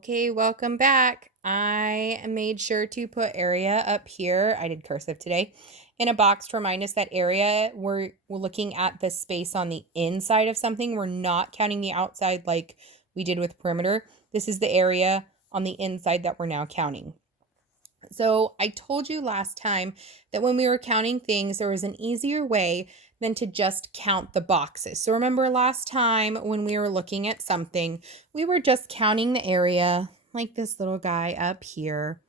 Okay, welcome back. I made sure to put area up here. I did cursive today in a box to remind us that area, we're looking at the space on the inside of something. We're not counting the outside like we did with perimeter. This is the area on the inside that we're now counting. So I told you last time that when we were counting things, there was an easier way than to just count the boxes. So remember last time when we were looking at something, we were just counting the area like this little guy up here.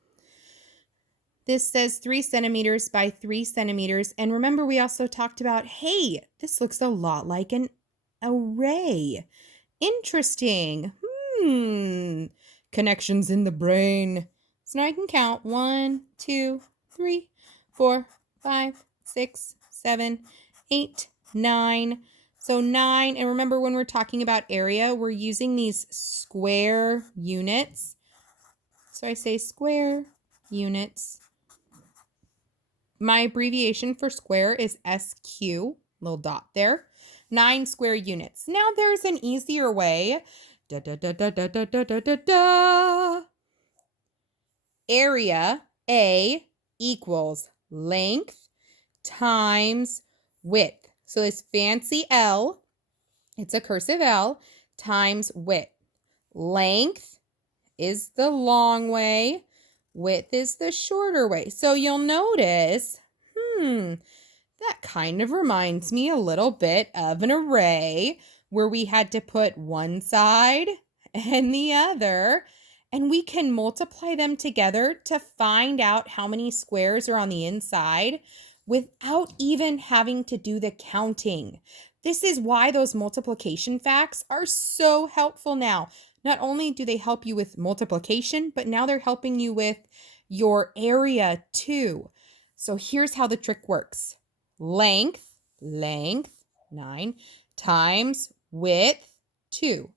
This says 3 centimeters by 3 centimeters. And remember, we also talked about, hey, this looks a lot like an array. Interesting. Connections in the brain. So now I can count 1, 2, 3, 4, 5, 6, 7, 8, 9. So 9, and remember when we're talking about area, we're using these square units. So I say square units. My abbreviation for square is SQ, little dot there. 9 square units. Now there's an easier way. Area, A, equals length times width. So this fancy L, it's a cursive L, times width. Length is the long way. Width is the shorter way. So you'll notice, that kind of reminds me a little bit of an array where we had to put one side and the other, and we can multiply them together to find out how many squares are on the inside without even having to do the counting. This is why those multiplication facts are so helpful now. Not only do they help you with multiplication, but now they're helping you with your area too. So here's how the trick works. Length, 9, times width, 2.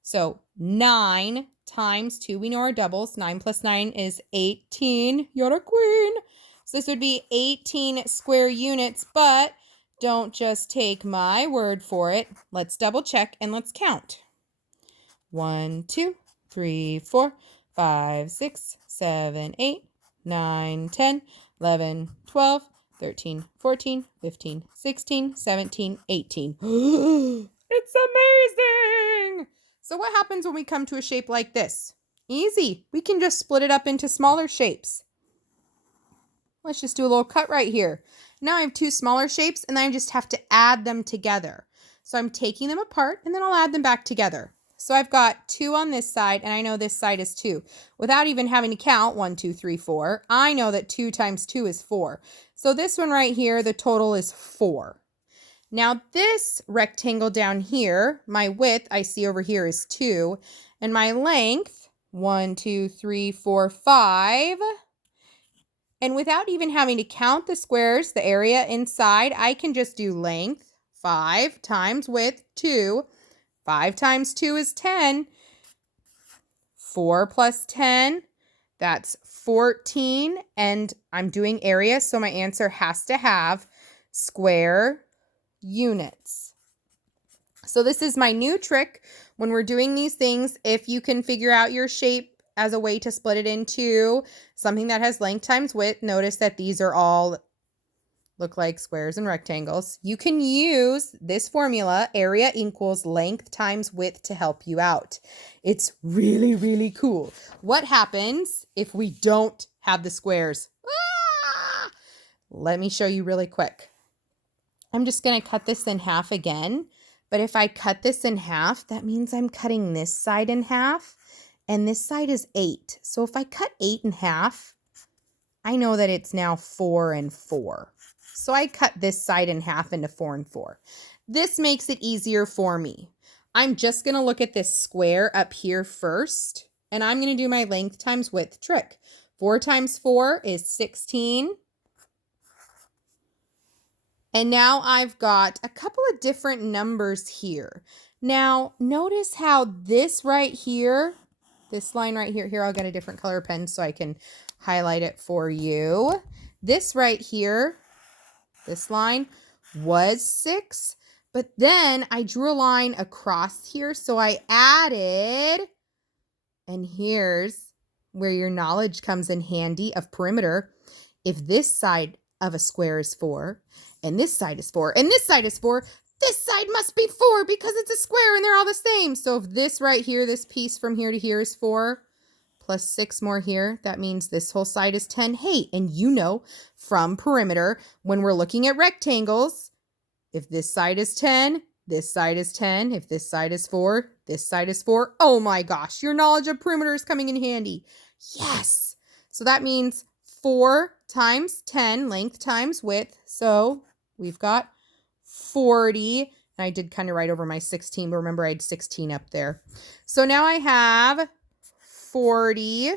So 9 times 2, we know our doubles. 9 plus 9 is 18. You're a queen. So this would be 18 square units, but don't just take my word for it. Let's double check and let's count. 1, 2, 3, 4, 5, 6, 7, 8, 9, 10, 11, 12, 13, 14, 15, 16, 17, 18. It's amazing! So what happens when we come to a shape like this? Easy. We can just split it up into smaller shapes. Let's just do a little cut right here. Now I have 2 smaller shapes and I just have to add them together. So I'm taking them apart and then I'll add them back together. So I've got 2 on this side and I know this side is 2. Without even having to count 1, 2, 3, 4, I know that 2 times 2 is 4. So this one right here, the total is 4. Now this rectangle down here, my width I see over here is 2, and my length, 1, 2, 3, 4, 5. And without even having to count the squares, the area inside, I can just do length, 5 times width, 2. 5 times 2 is 10. 4 plus 10, that's 14. And I'm doing area, so my answer has to have square units. So this is my new trick when we're doing these things. If you can figure out your shape as a way to split it into something that has length times width, notice that these are all look like squares and rectangles. You can use this formula, area equals length times width, to help you out. It's really, really cool. What happens if we don't have the squares? Let me show you really quick. I'm just going to cut this in half again. But if I cut this in half, that means I'm cutting this side in half. And this side is 8. So if I cut 8 in half, I know that it's now 4 and 4. So I cut this side in half into 4 and 4. This makes it easier for me. I'm just going to look at this square up here first. And I'm going to do my length times width trick. 4 times 4 is 16. And now I've got a couple of different numbers here. Now, notice how this right here, this line right here, I'll get a different color pen so I can highlight it for you. This right here, this line was 6, but then I drew a line across here, so I added And here's where your knowledge comes in handy of perimeter. If this side of a square is 4, and this side is 4, and this side is 4, this side must be 4 because it's a square and they're all the same. So if this right here, this piece from here to here is 4, plus 6 more here, that means this whole side is 10. Hey, and you know from perimeter, when we're looking at rectangles, if this side is 10, this side is 10. If this side is 4, this side is 4. Oh my gosh, your knowledge of perimeter is coming in handy. Yes. So that means 4 times 10, length times width. So we've got 40. And I did kind of write over my 16, but remember I had 16 up there. So now I have 40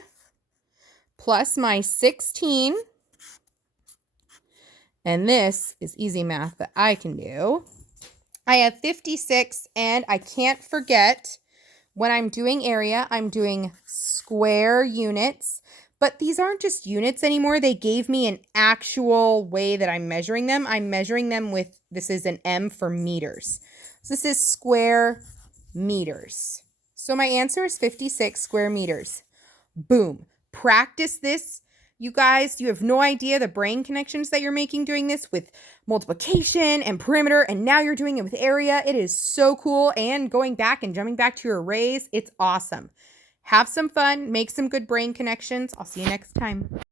plus my 16. And this is easy math that I can do. I have 56, and I can't forget when I'm doing area, I'm doing square units. But these aren't just units anymore. They gave me an actual way that I'm measuring them. I'm measuring them with, this is an M for meters. So this is square meters. So my answer is 56 square meters. Boom. Practice this. You guys, you have no idea the brain connections that you're making doing this with multiplication and perimeter, and now you're doing it with area. It is so cool. And going back and jumping back to your arrays, it's awesome. Have some fun, make some good brain connections. I'll see you next time.